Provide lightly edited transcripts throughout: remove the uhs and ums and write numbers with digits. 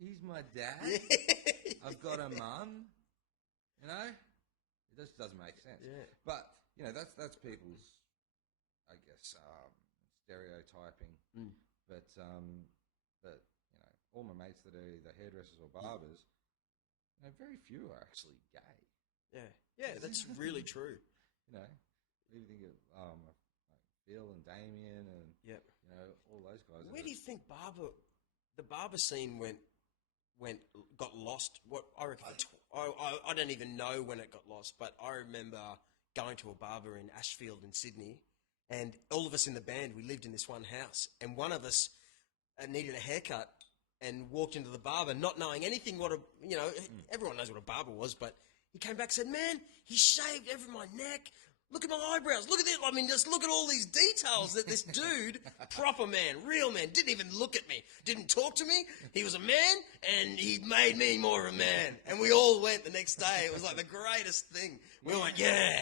he's my dad. Yeah. I've got a mum. You know, it just doesn't make sense. Yeah. But you know, that's people's, I guess, stereotyping. Mm. But you know, all my mates that are either hairdressers or barbers, you know, very few are actually gay. Yeah. Yeah, that's really true. You know, you think of like Bill and Damien and Yep. you know all those guys. Where do you think the barber scene got lost? What I reckon, I don't even know when it got lost, but I remember going to a barber in Ashfield in Sydney, and all of us in the band, we lived in this one house, and one of us needed a haircut and walked into the barber not knowing anything everyone knows what a barber was, but he came back and said, man, he shaved over my neck. Look at my eyebrows. Look at this. I mean, just look at all these details that this dude, proper man, real man, didn't even look at me, didn't talk to me. He was a man, and he made me more of a man. And we all went the next day. It was like the greatest thing. We all went, yeah,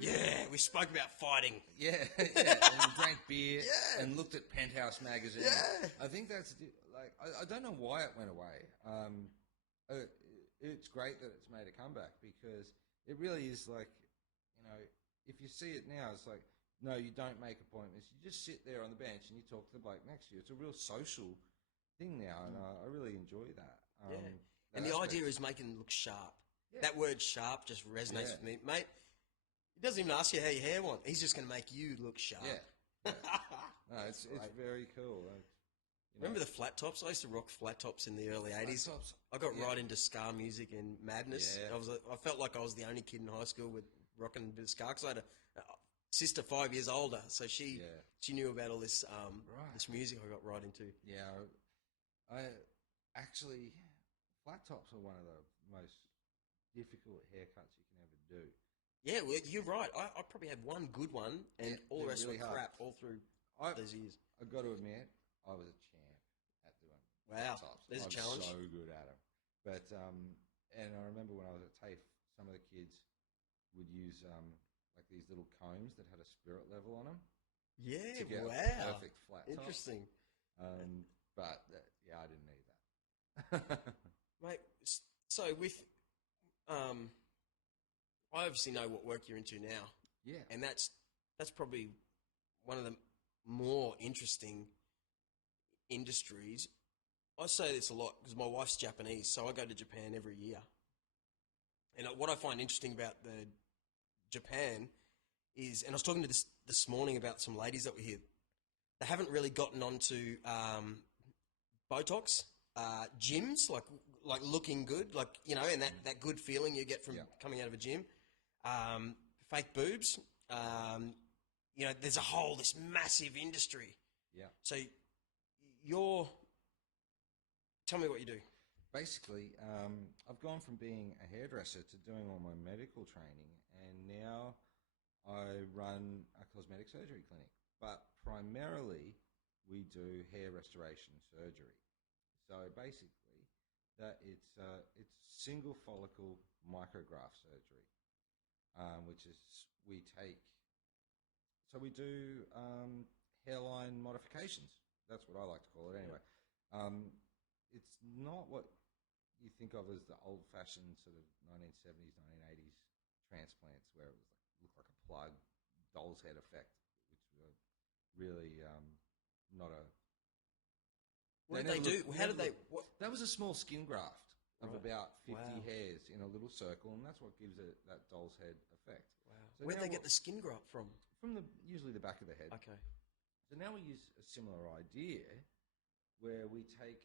yeah. We spoke about fighting. Yeah, and we drank beer Yeah. and looked at Penthouse magazine. Yeah. I think that's like I don't know why it went away. It's great that it's made a comeback because it really is like, you know, if you see it now, it's like, no, you don't make appointments. You just sit there on the bench and you talk to the bloke next to you. It's a real social thing now, and I really enjoy that. Yeah. That And the aspect. idea is making it look sharp. Yeah. That word sharp just resonates with me. Mate, he doesn't even ask you how your hair wants. He's just going to make you look sharp. Yeah. No, it's very cool. Remember the flat tops? I used to rock flat tops in the early 80s. tops. I got Yeah. right into ska music and madness. Yeah. I felt like I was the only kid in high school with rocking a bit of ska because I had a sister 5 years older, so she knew about all this this music I got right into. Yeah, I actually, flat tops are one of the most difficult haircuts you can ever do. Yeah, well, you're right. I probably had one good one, and all the they're rest really were hard. crap all through those years. I've got to admit, I was a champ at doing Wow, flat tops. there's a I'm challenge. so good at them. But and I remember when I was at TAFE, some of the kids would use like these little combs that had a spirit level on them. Yeah, To get a wow. perfect flat top. Interesting. But yeah, I didn't need that. Mate, so with, I obviously know what work you're into now, Yeah. and that's probably one of the more interesting industries. I say this a lot because my wife's Japanese, so I go to Japan every year. And what I find interesting about the Japan is, and I was talking to this morning about some ladies that were here. They haven't really gotten onto Botox, gyms, like looking good, like, you know, and that good feeling you get from coming out of a gym. Fake boobs. You know, there's this massive industry. Yeah. So tell me what you do. Basically, I've gone from being a hairdresser to doing all my medical training, and now I run a cosmetic surgery clinic. But primarily, we do hair restoration surgery. So basically, it's single follicle micrograft surgery, which is we do hairline modifications. That's what I like to call it anyway. It's not what you think of as the old-fashioned sort of 1970s, 1980s transplants where it was looked like a plug, doll's head effect, which were really not a... What did they do? How did they... That was a small skin graft of about 50 Wow. hairs in a little circle, and that's what gives it that doll's head effect. Wow. So Where'd now they get the skin graft from? From usually the back of the head. Okay. So now we use a similar idea where we take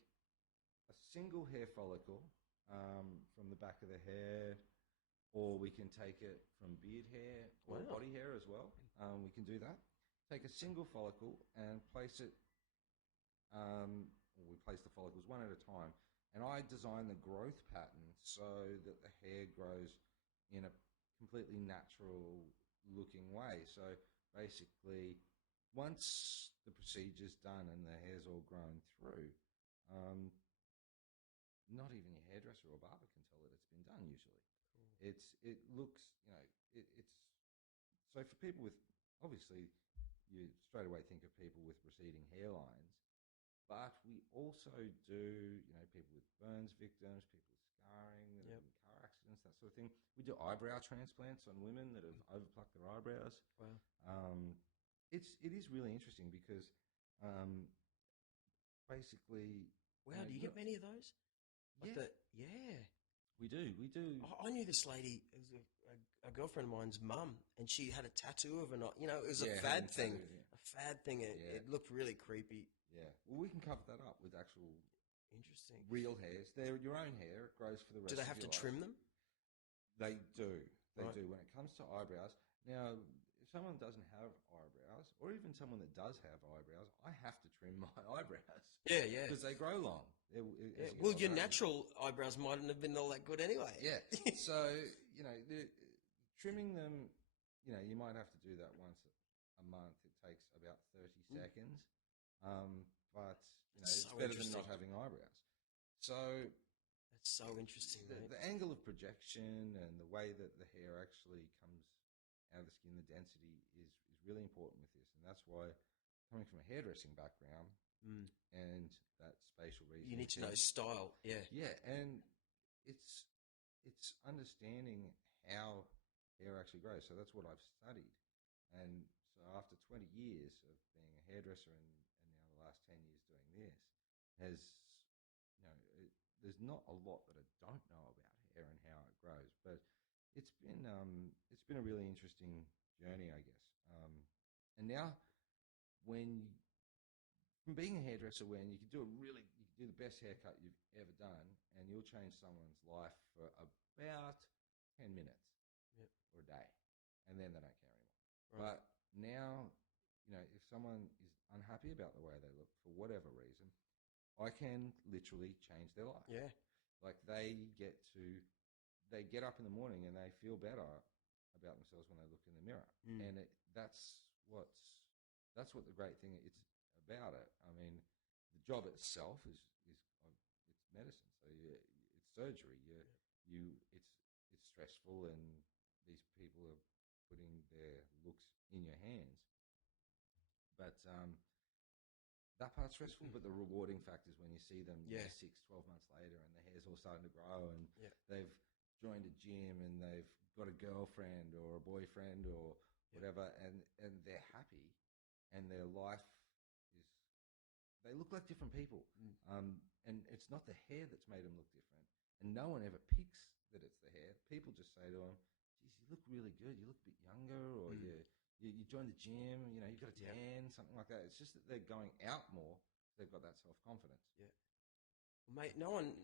a single hair follicle from the back of the head, or we can take it from beard hair or body hair as well. We can do that. Take a single follicle and place it, or we place the follicles one at a time, and I design the growth pattern so that the hair grows in a completely natural looking way. So basically, once the procedure's done and the hair's all grown through, not even your hairdresser or barber can tell that it's been done usually. Cool. It looks, you know, it's so for people with, obviously you straight away think of people with receding hairlines, But we also do, people with burns victims, people with scarring, that have been car accidents, that sort of thing. We do eyebrow transplants on women that have overplucked their eyebrows. Wow. It is really interesting because basically, Wow, do you get many of those? Like yeah, we do. We do. I knew this lady, it was a girlfriend of mine's mum, and she had a tattoo of it was a fad thing. A fad thing. It looked really creepy. Yeah. Well, we can cover that up with actual Interesting. real hairs. They're your own hair. It grows for the rest of your life. Do they have to trim them? They do. They do. When it comes to eyebrows. Now, if someone doesn't have eyebrows, or even someone that does have eyebrows, I have to trim my eyebrows. Yeah, yeah. Because they grow long. Well, your natural eyebrows mightn't have been all that good anyway. Yeah. So, trimming them, you might have to do that once a month. It takes about 30 seconds. But, it's so better than not having eyebrows. So... That's so interesting. The angle of projection and the way that the hair actually comes out of the skin, the density is really important with this. And that's why, coming from a hairdressing background and that spatial reason, you need to know style. Yeah. Yeah, and it's understanding how hair actually grows. So that's what I've studied. And so after 20 years of being a hairdresser and now the last 10 years doing this, there's not a lot that I don't know about hair and how it grows, but it's been a really interesting journey, I guess. And now, from being a hairdresser, when you can do the best haircut you've ever done, and you'll change someone's life for about 10 minutes or a day, and then they don't care anymore. Right. But now, if someone is unhappy about the way they look for whatever reason, I can literally change their life. Yeah. Like they get up in the morning and they feel better about themselves when they look in the mirror. And that's what the great thing it's about it. I mean, the job itself is it's medicine. So it's surgery. It's stressful, and these people are putting their looks in your hands. But that part's stressful, but the rewarding factor is when you see them 6, 12 months later and the hair's all starting to grow and they've joined a gym and they've got a girlfriend or a boyfriend or whatever, and they're happy and their life they look like different people. And it's not the hair that's made them look different. And no one ever picks that it's the hair. People just say to them, geez, you look really good. You look a bit younger, or you joined the gym, you've got a tan, something like that. It's just that they're going out more. They've got that self-confidence. Yeah. Mate, no one,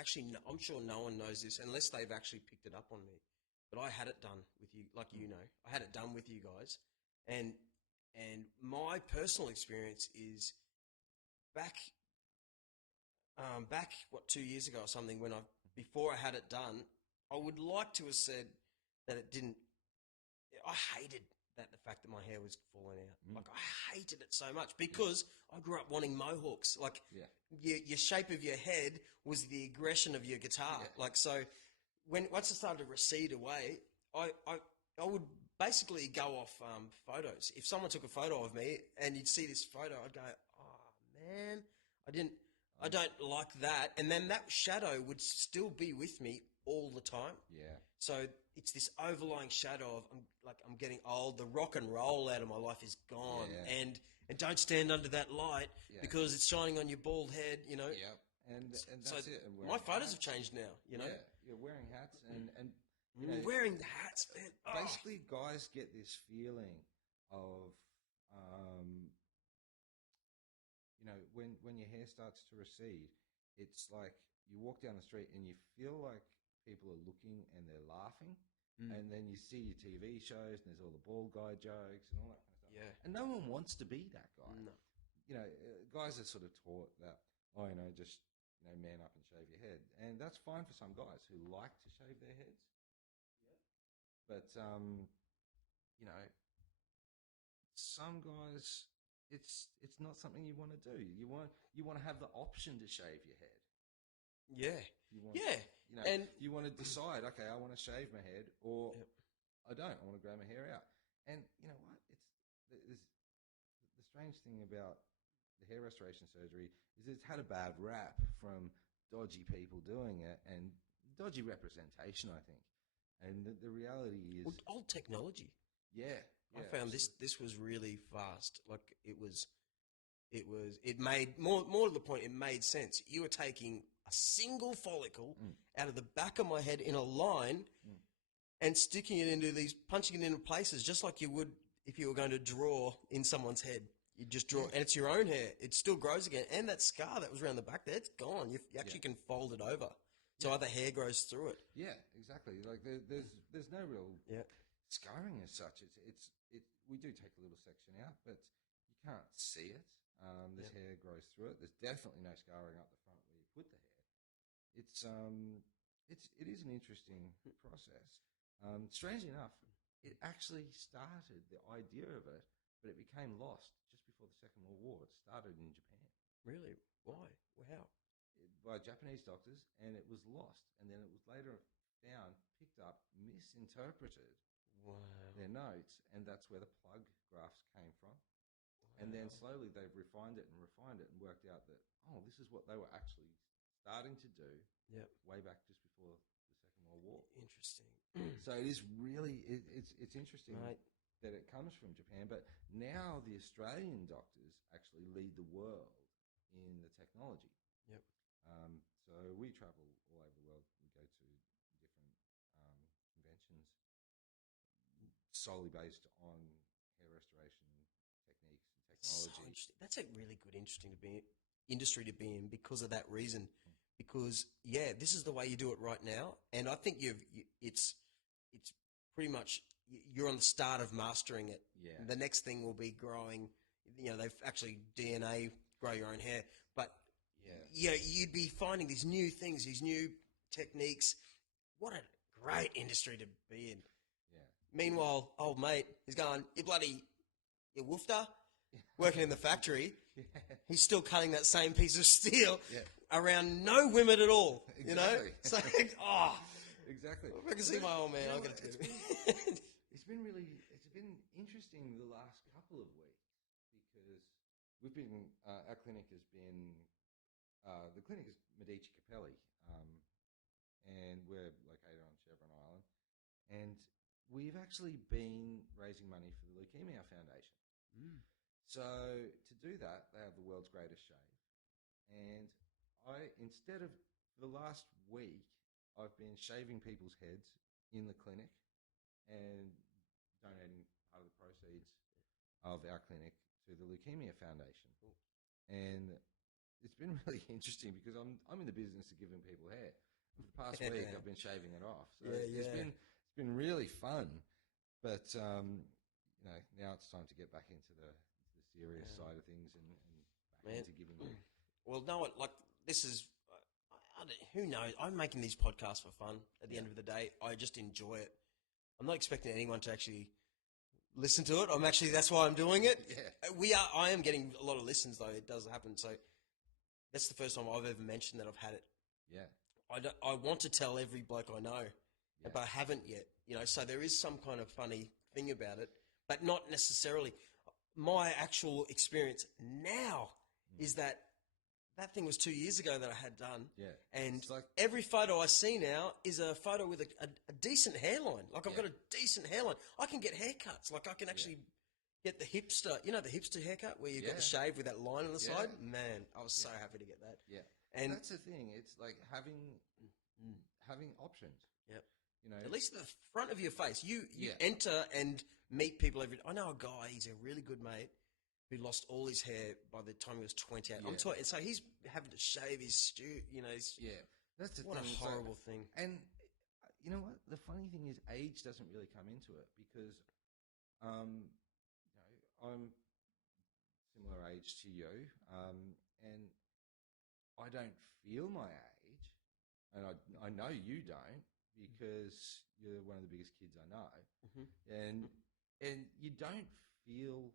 actually, I'm sure no one knows this unless they've actually picked it up on me. But I had it done with you, like I had it done with you guys. And my personal experience is back, 2 years ago or something, before I had it done, I would like to have said that I hated the fact that my hair was falling out. Like, I hated it so much because I grew up wanting mohawks. Like, your shape of your head was the aggression of your guitar. Yeah. Like, so once it started to recede away, I would basically go off photos. If someone took a photo of me and you'd see this photo, I'd go, oh, man, I don't like that. And then that shadow would still be with me all the time. Yeah. So it's this overlying shadow of I'm getting old. The rock and roll out of my life is gone, and don't stand under that light because it's shining on your bald head. Yep. And that's so it. And my photos have changed now. Yeah, you're wearing hats and wearing the hats, man. Basically, guys get this feeling of when your hair starts to recede, it's like you walk down the street and you feel like people are looking and they're laughing, and then you see your TV shows and there's all the bald guy jokes and all that kind of stuff. Yeah. And no one wants to be that guy. No. Guys are sort of taught that, just man up and shave your head, and that's fine for some guys who like to shave their heads. Yeah. But some guys, it's not something you want to do. You want to have the option to shave your head. Yeah. And you want to decide, okay, I want to shave my head, or I don't. I want to grow my hair out. And you know what? It's the strange thing about the hair restoration surgery is it's had a bad rap from dodgy people doing it and dodgy representation, I think. And the reality is... Well, old technology. Yeah. I found this was really fast. Like it made more to the point, it made sense. You were taking a single follicle out of the back of my head in a line and sticking it into punching it into places just like you would if you were going to draw in someone's head. You just draw, and it's your own hair. It still grows again. And that scar that was around the back there, it's gone. You actually can fold it over. So other hair grows through it. Yeah, exactly. Like there's no real scarring as such. We do take a little section out, but you can't see it. This hair grows through it. There's definitely no scarring up the front where you put the hair. It is an interesting process. Strangely enough, it actually started, the idea of it, but it became lost just before the Second World War. It started in Japan. Really? Why? How? By Japanese doctors, and it was lost. And then it was later found, picked up, misinterpreted their notes, and that's where the plug grafts came from. And then slowly they've refined it and worked out that, this is what they were actually starting to do way back just before the Second World War. Interesting. So it is really, it's interesting that it comes from Japan, but now the Australian doctors actually lead the world in the technology. Yep. So we travel all over the world and go to different conventions solely based on hair restoration techniques and technology. So interesting. That's a really good industry to be in because of that reason. Because this is the way you do it right now, and I think it's pretty much you're on the start of mastering it. Yeah. The next thing will be growing. They've actually DNA grow your own hair, but you'd be finding these new things, these new techniques. What a great industry to be in. Yeah. Meanwhile, old mate is going, you woofter, working in the factory. He's still cutting that same piece of steel around no women at all. Exactly. You know? It's like, Exactly. If I can see my old man, I'll get it. It's been interesting the last couple of weeks because we've been, our clinic has been, the clinic is Medici Capelli, and we're located on Chevron Island, and we've actually been raising money for the Leukemia Foundation. So to do that, they have the world's greatest shave, and instead of the last week, I've been shaving people's heads in the clinic and donating part of the proceeds of our clinic to the Leukemia Foundation. And it's been really interesting because I'm in the business of giving people hair. For the past week, I've been shaving it off. So it's been really fun. But now it's time to get back into the serious side of things and back into giving. Well, no, this is. Who knows? I'm making these podcasts for fun. At the end of the day, I just enjoy it. I'm not expecting anyone to actually listen to it. That's why I'm doing it. Yeah. I am getting a lot of listens though. It does happen. So that's the first time I've ever mentioned that I've had it. Yeah. I want to tell every bloke I know, but I haven't yet. So there is some kind of funny thing about it, but not necessarily. My actual experience now is that thing was 2 years ago that I had done. Yeah. And every photo I see now is a photo with a decent hairline. Like I've got a decent hairline. I can get haircuts. Like I can actually get the hipster, the hipster haircut where you've got the shave with that line on the side. Man, I was so happy to get that. Yeah. And that's the thing. It's like having options. Yep. At least the front of your face. You enter and meet people every day. I know a guy, he's a really good mate, who lost all his hair by the time he was 28. I'm talking, so he's having to shave his That's the what thing. A horrible thing. And you know what? The funny thing is age doesn't really come into it because, I'm similar age to you, and I don't feel my age, and I know you don't because you're one of the biggest kids I know, and you don't feel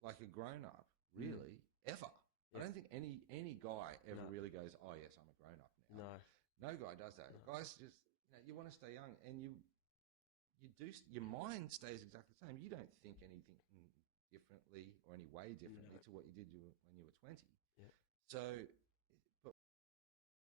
like a grown-up, really, ever. I don't think any guy ever really goes, oh, yes, I'm a grown-up now. No guy does that. No. Guys just, you want to stay young, and you do, your mind stays exactly the same. You don't think anything differently or any way differently No. to what you did when you were 20. Yeah. So